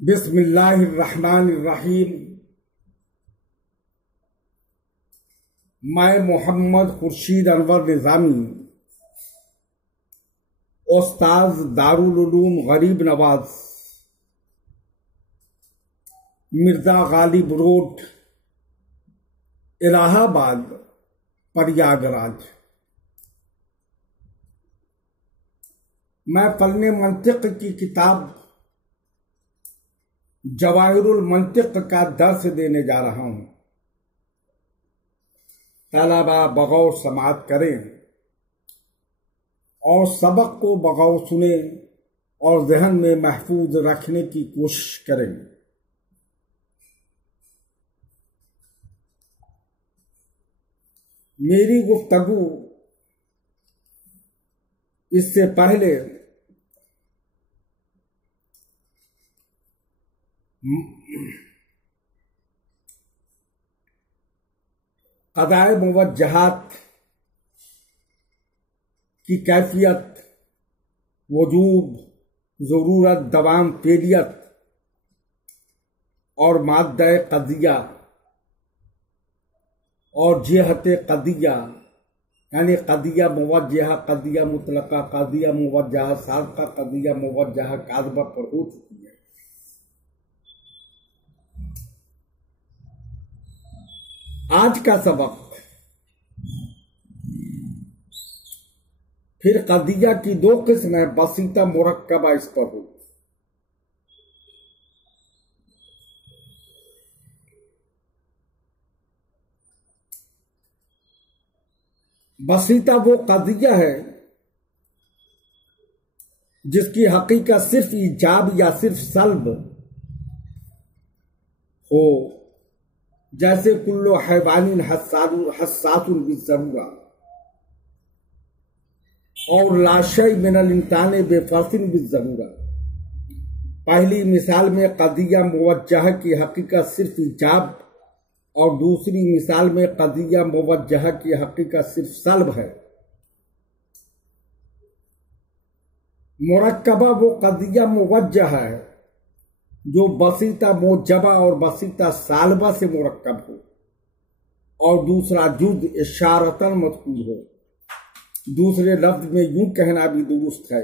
बिस्मिल्लाहिर्रहमानिर्रहीम। मैं मोहम्मद खुर्शीद अनवर निज़ामी, उस्ताद दारुल उलूम गरीब नवाज, मिर्जा गालिब रोड, इलाहाबाद, प्रयागराज। मैं फल्ने मंतिक की किताब जवाहिरुल मंतिक का दर्स देने जा रहा हूं। तलबा बगौर समाअत करें और सबक को बगौर सुने और ज़हन में महफूज रखने की कोशिश करें। मेरी गुफ्तगू इससे पहले क़ज़ाए मुवज्जहात की कैफियत, वजूब, ज़रूरत, दवाम, फेलियत और माद्दा क़ज़िया और जिहत क़ज़िया यानी क़ज़िया मुवज्जहा, क़ज़िया मुतलका, क़ज़िया मुवज्जहा साबिक़ा, क़ज़िया मुवज्जहा काज़िबा पर हो चुकी है। आज का सबक फिर क़ज़िया की दो किस्म है, बसीता मुरक्कबा, इस पर हो। बसीता वो क़ज़िया है जिसकी हकीकत सिर्फ ईजाब या सिर्फ सल्ब हो, जैसे कुल्लो हैवानिन हस्सासुन बिज़रूरा और लाशय मिनल इंसाने बेफर्सिन बिज़रूरा। पहली मिसाल में क़ज़िया मुवज्जहा की हकीकत सिर्फ ईजाब और दूसरी मिसाल में क़ज़िया मुवज्जहा की हकीकत सिर्फ सल्ब है। मुरक्कबा वो क़ज़िया मुवज्जहा है जो बसीता मोजबा और बसीता सालबा से मुरक्कब हो और दूसरा जुज़ इशारतन मज़कूर हो। दूसरे लफ्ज में यूं कहना भी दुरुस्त है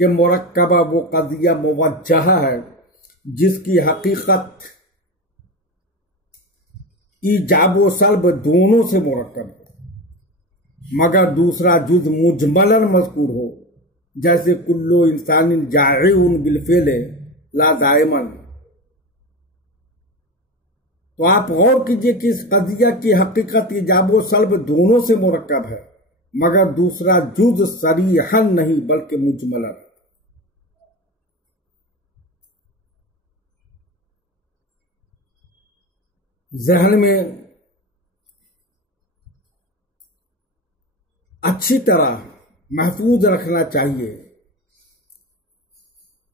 कि मुरक्कबा वो क़ज़िया मुवज्जहा है जिसकी हकीकत ईजाब व सल्ब दोनों से मुरक्कब हो, मगर दूसरा जुज़ मुजमलन मज़कूर हो, जैसे कुल्लो इंसानिन जाइउन बिलफेले ला दायमन। तो आप गौर कीजिए कि इस क़ज़िया की हकीकत ईजाब व सल्ब दोनों से मुरक्कब है, मगर दूसरा जुज़ सरीहन नहीं बल्कि मुजमलन। ज़हन में अच्छी तरह महफूज रखना चाहिए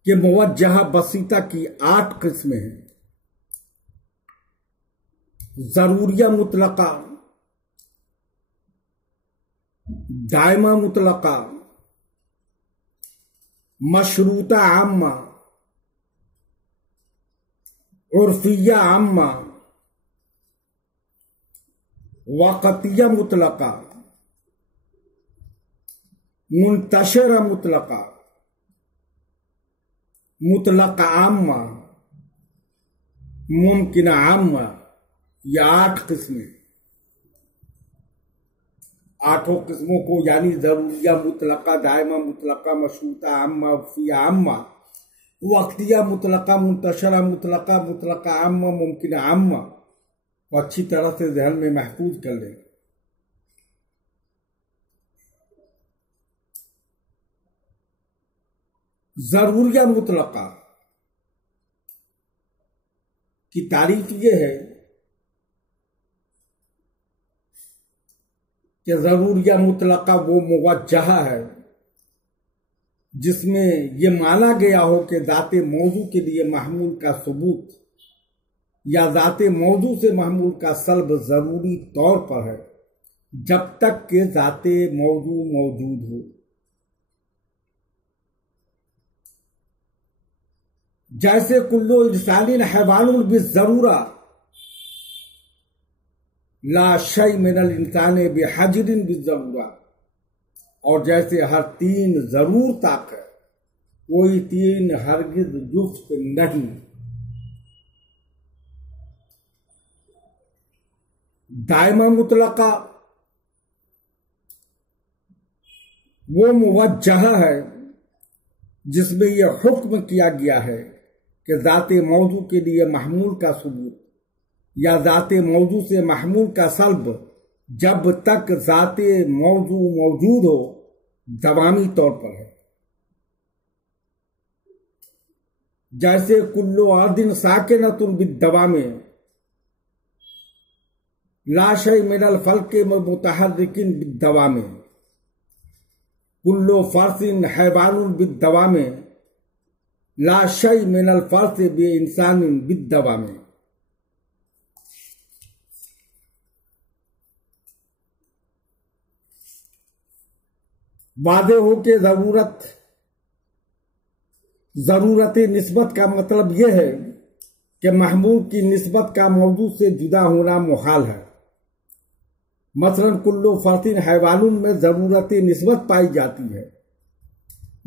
कि मुवज्जहा बसीता की 8 किस्में हैं। ज़रूरिया मुतलका, दायमा मुतलका, मशरूता आम्मा, उर्फिया आम्मा, वक़तिया मुतलका, मुंतशिरा मुतलका, मुतलका आम्मा, मुमकिना आम्मा। ये 8 किस्में। 8 किस्मों को यानी ज़रूरिया मुतलका, दायमा मुतलका, मशरूता आम्मा, उर्फिया आम्मा, वक़तिया मुतलका, मुंतशिरा मुतलका, मुतलका आम्मा, मुमकिना आम्मा को अच्छी तरह से ज़हन में महफूज कर लें। ज़रूरिया मुतलका की तारीफ ये है कि ज़रूरिया मुतलका वो मुवज्जहा है जिसमें ये माना गया हो कि ज़ाते मौजू के लिए महमूल का सबूत या ज़ाते मौजू से महमूल का सल्ब ज़रूरी तौर पर है जब तक कि ज़ाते मौजू मौजूद हो। जैसे कुल्लु इंसानिन हैवानुन बिज़रूरा ला शै मिनल इंसाने बिहजरिन बिज़रूरा, और जैसे हर तीन जरूर ताक है कोई तीन हरगिज जुफ्त नहीं। दायमा मुतलका वो मुवज्जह है जिसमें यह हुक्म किया गया है कि ज़ाते मौजू के लिए महमूल का सबूत या ज़ाते मौजू से महमूल का सल्ब जब तक ज़ाते मौजू मौजूद हो दवामी तौर पर है। जैसे कुल्लो अर्दिन साकिनतुन बिद्दवामे ला शै मिनल फल्के मुतहर्रिकिन बिद्दवामे, कुल्लो फर्सिन हैवानुन बिद्दवामे ला शै मिनल फर्से बे इंसानिन बिद्दवामे। वादे हो के जरूरत निस्बत का मतलब यह है कि महमूल की निस्बत का मौजू से जुदा होना मुहाल है। मसलन कुल्लो फर्सिन हैवानुन में जरूरत निस्बत पाई जाती है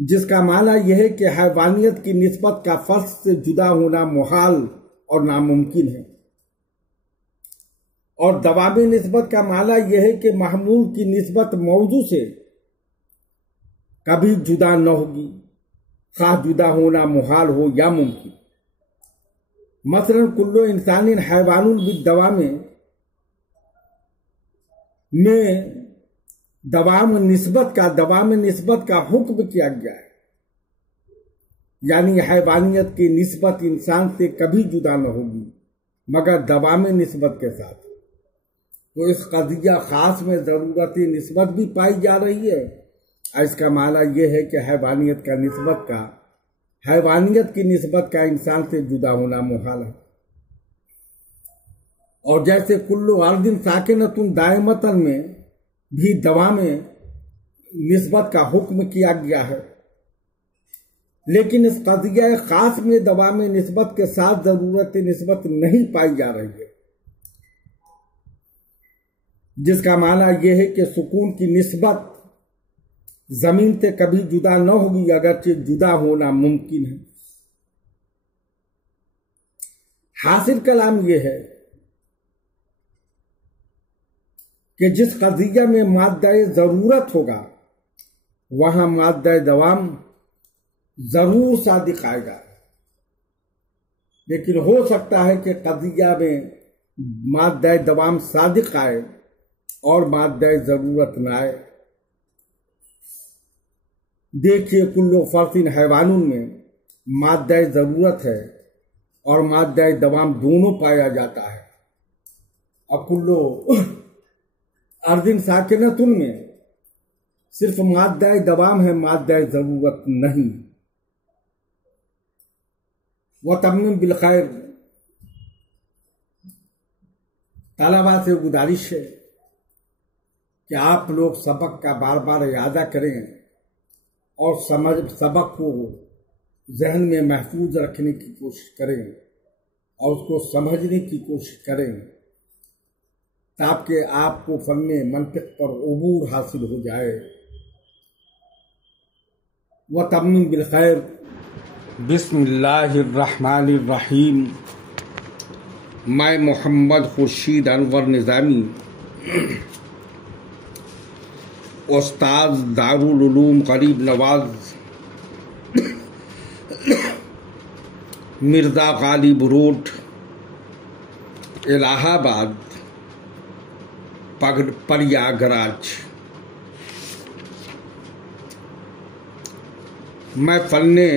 जिसका माना यह है कि हैवानियत की निस्बत का फर्ज से जुदा होना मुहाल और नामुमकिन है, और दवामी निस्बत का माना यह है कि महमूल की निस्बत मौजू से कभी जुदा न होगी, खा जुदा होना मुहाल हो या मुमकिन। मसलन कुल्लो इंसानिन हैवानुन बिद्दवामे में दवाम निस्बत का हुक्म किया गया है, यानी हैवानियत की निस्बत इंसान से कभी जुदा न होगी मगर दवाम निस्बत के साथ। तो इस कदिया खास में जरूरत निस्बत भी पाई जा रही है। इसका माना यह है कि हैवानियत की निस्बत का इंसान से जुदा होना मुहाल है। और जैसे कुल्लु अर्दिन साकिनतुन दायमतन में भी दवा में निस्बत का हुक्म किया गया है, लेकिन इस कदिया खास में दवा में निस्बत के साथ जरूरत निस्बत नहीं पाई जा रही है, जिसका माना यह है कि सुकून की निस्बत जमीन से कभी जुदा न होगी अगरचे जुदा होना मुमकिन है। हासिल कलाम यह है कि जिस कज़िया में माद्दाए जरूरत होगा वहां माद्दाए दवाम जरूर सादिक आएगा, लेकिन हो सकता है कि कज़िया में माद्दाए दवाम सादिक आए और माद्दाए जरूरत न आए। देखिए कुल्लो फर्सिन हैवानुन में माद्दाए जरूरत है और माद्दाए दवाम दोनों पाया जाता है, और कुल्लो अर्दिन साकिनतुन में सिर्फ माद्दाए दवाम है, माद्दाए जरूरत नहीं। व तम्मीम बिल खैर, तलबा से गुजारिश है कि आप लोग सबक का बार बार यादा करें और सबक को जहन में महफूज रखने की कोशिश करें और उसको समझने की कोशिश करें ताकि आपको फन्ने मंतिक पर उबूर हासिल हो जाए। व तम्मीम बिल खैर। बिस्मिल्लाहिर्रहमानिर्रहीम। मैं मोहम्मद खुर्शीद अनवर निज़ामी, उस्ताद दारुल उलूम गरीब नवाज मिर्ज़ा गालिब रोड, इलाहाबाद, प्रयागराज। मैं फन्ने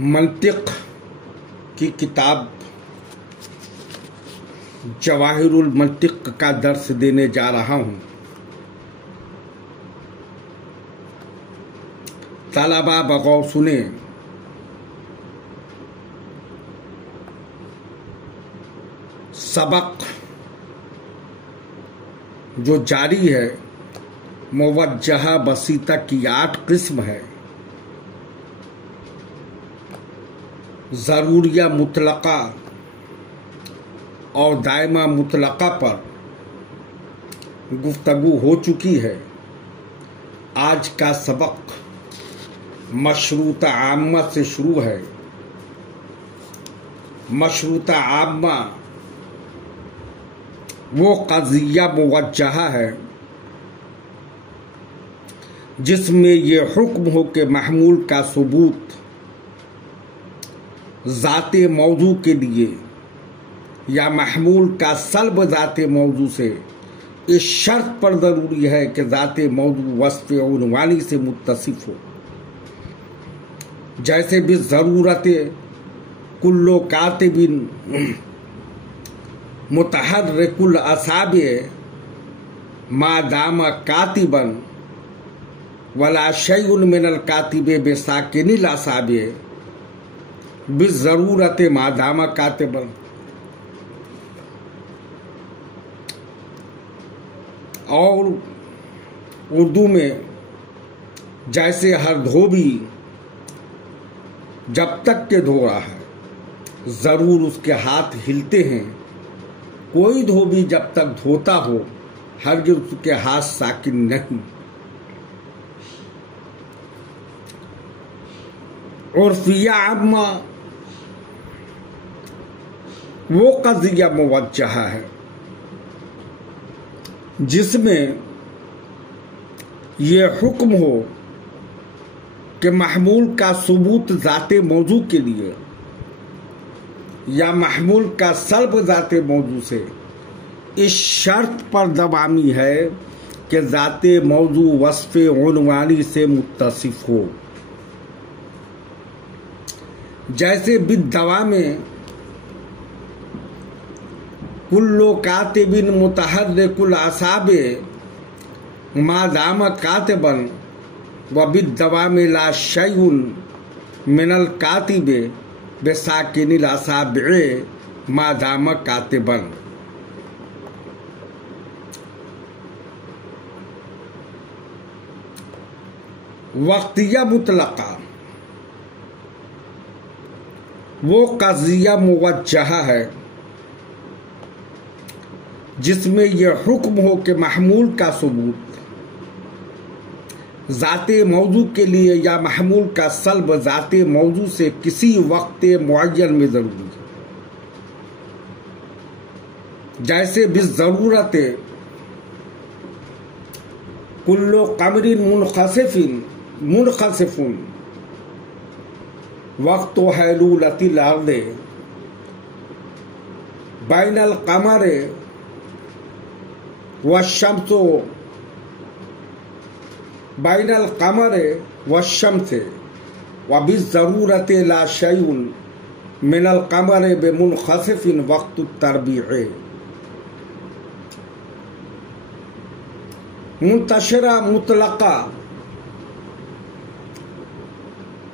मंतिक की किताब जवाहिरुल मंतिक का दर्स देने जा रहा हूँ। तलबा बगौर सुने। सबक जो जारी है मुवज्जहा बसीता की 8 किस्म है। ज़रूरिया मुतलका और दायमा मुतलका पर गुफ्तगू हो चुकी है। आज का सबक मशरूता आम्मा से शुरू है। मशरूता आम्मा वो क़ज़िया मुवज्जहा है जिसमें ये हुक्म हो कि महमूल का सबूत ज़ाते मौजू के लिए या महमूल का सल्ब ज़ाते मौजू से इस शर्त पर ज़रूरी है कि ज़ाते मौजू वस्फ़ उनवानी से मुत्तसिफ हो। जैसे भी ज़रूरत कुल्लो कातिबिन मुतहर्रिकुल असाबे मा दामा कातिबन वला शैउन मिनल कातिबे बेसाकिनिल असाबे बिज़रूरत मा दामा कातिबन। और उर्दू में जैसे हर धोबी जब तक के धो रहा है ज़रूर उसके हाथ हिलते हैं, कोई धोबी जब तक धोता हो हरगिज़ उसके हाथ साकिन नहीं। उर्फिया अम्मा वो क़ज़िया मुवज्जहा है जिसमें ये हुक्म हो कि महमूल का सबूत ज़ाते मौजू के लिए या महमूल का सल्ब ज़ाते मौजू से इस शर्त पर दवामी है कि ज़ाते मौजू वस्फ़ उनवानी से मुत्तसिफ हो। जैसे बिद्दवा में कुल्लो कातिबिन मुतहर्रिकुल असाबे मा दामा कातिबन व बिद्दवा में ला शैउन मिनल कातिबे बेसाकिनिल असाबे मा दामा कातिबन। वक्तिया मुतलका वो क़ज़िया मुवज्जहा है जिसमें यह हुक्म हो कि महमूल का सबूत ज़ाते मौजू के लिए या महमूल का सल्ब ज़ाते मौजू से किसी वक्त मुअय्यन में ज़रूरी है। जैसे बिज़रूरत कुल्लो क़मरिन मुनख़सिफ़ुन वक्त हैलूलतिल अर्द बैनल क़मर वश्शम्स बैनल क़मर वश्शम्स व बिज़रूरत ला शैउन मिनल क़मर बेमुनख़सिफ़िन वक्त तरबीअ। मुंतशिरा मुतलका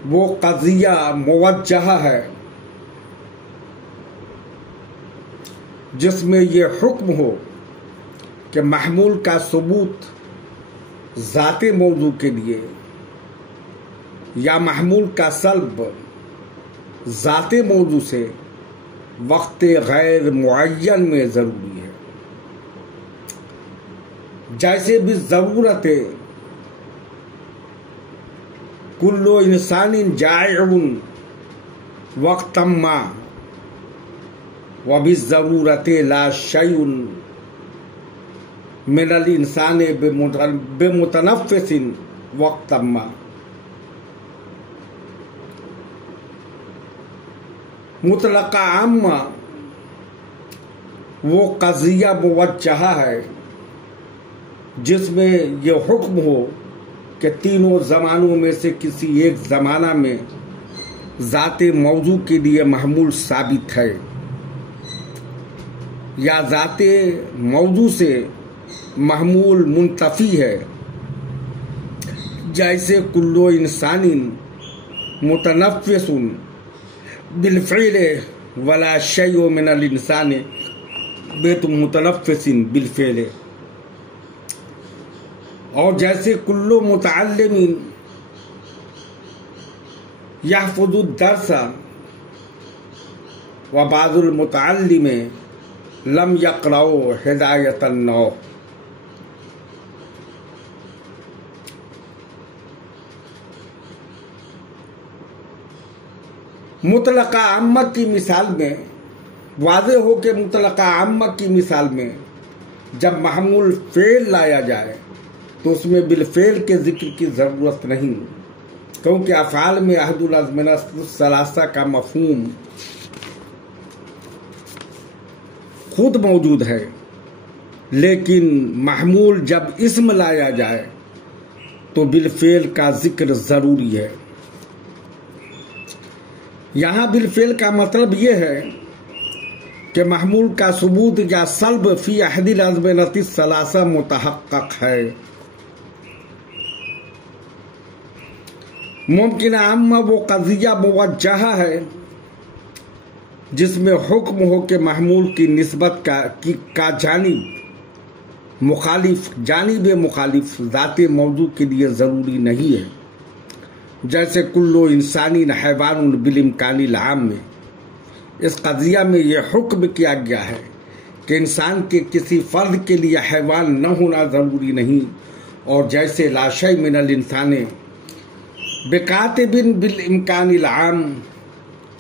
वो क़ज़िया मुवज्जहा है जिसमें ये हुक्म हो कि महमूल का सबूत ज़ाते मौजू के लिए या महमूल का सल्ब ज़ाते मौजू से वक्त गैर मुअय्यन में ज़रूरी है। जैसे भी ज़रूरत कुल्लो इंसानिन जाइउन वक्तम्मा व बिज़रूरत ला शैउन मिनल इंसान बेमुतनफ़्फ़िसिन वक्तम्मा। मुतलका आम्मा वो क़ज़िया मुवज्जहा है जिसमें यह हुक्म हो कि तीनों ज़मानों में से किसी एक ज़माना में ज़ाते मौजू के लिए महमूल साबित है या ज़ाते मौजू से महमूल मुंतफ़ी है। जैसे कुल्लो इंसानिन मुतनफ्फिसुन बिलफ़िल वला शय'उन मिनल इंसानि मुतनफ्फिसिन बिलफ़िल। और जैसे कुल्लो मुतअल्लिमिन यहफ़ज़ु दर्स व बाज़ुल मुतअल्लिम लम यक़रअू हिदायतन नौ। मुतलका आम्मा की मिसाल में वाज़े हो के मुतलका आम्मा की मिसाल में जब महमूल फ़ेल लाया जाए तो उसमें बिलफ़ेल के जिक्र की ज़रूरत नहीं, क्योंकि अफ़आल में अहदुल अज़मिना सलासा का मफ़हूम खुद मौजूद है। लेकिन महमूल जब इस्म लाया जाए तो बिलफ़ेल का जिक्र ज़रूरी है। यहाँ बिलफ़ेल का मतलब ये है कि महमूल का सबूत या सल्ब फ़ी अहदिल अज़मिनति सलासा मुतहक्क़क़ है। मुमकिन आम्मा वो क़ज़िया मुवज्जहा है जिसमें हुक्म हो के महमूल की निस्बत का जानिब मुखालिफ ज़ाते मौजू के लिए ज़रूरी नहीं है। जैसे कुल्लो इंसानी हैवानुन बिलिम्कानिल आम में इस क़ज़िया में यह हुक्म किया गया है कि इंसान के किसी फ़र्द के लिए हैवान न होना ज़रूरी नहीं। और जैसे लाशय मिनल इंसाने बेकातिबिन बिलिम्कानिल आम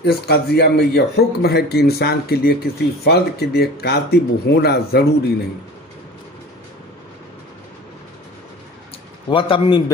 इस क़ज़िया में यह हुक्म है कि इंसान के लिए किसी फ़र्द के लिए कातिब होना ज़रूरी नहीं। व तम्मीम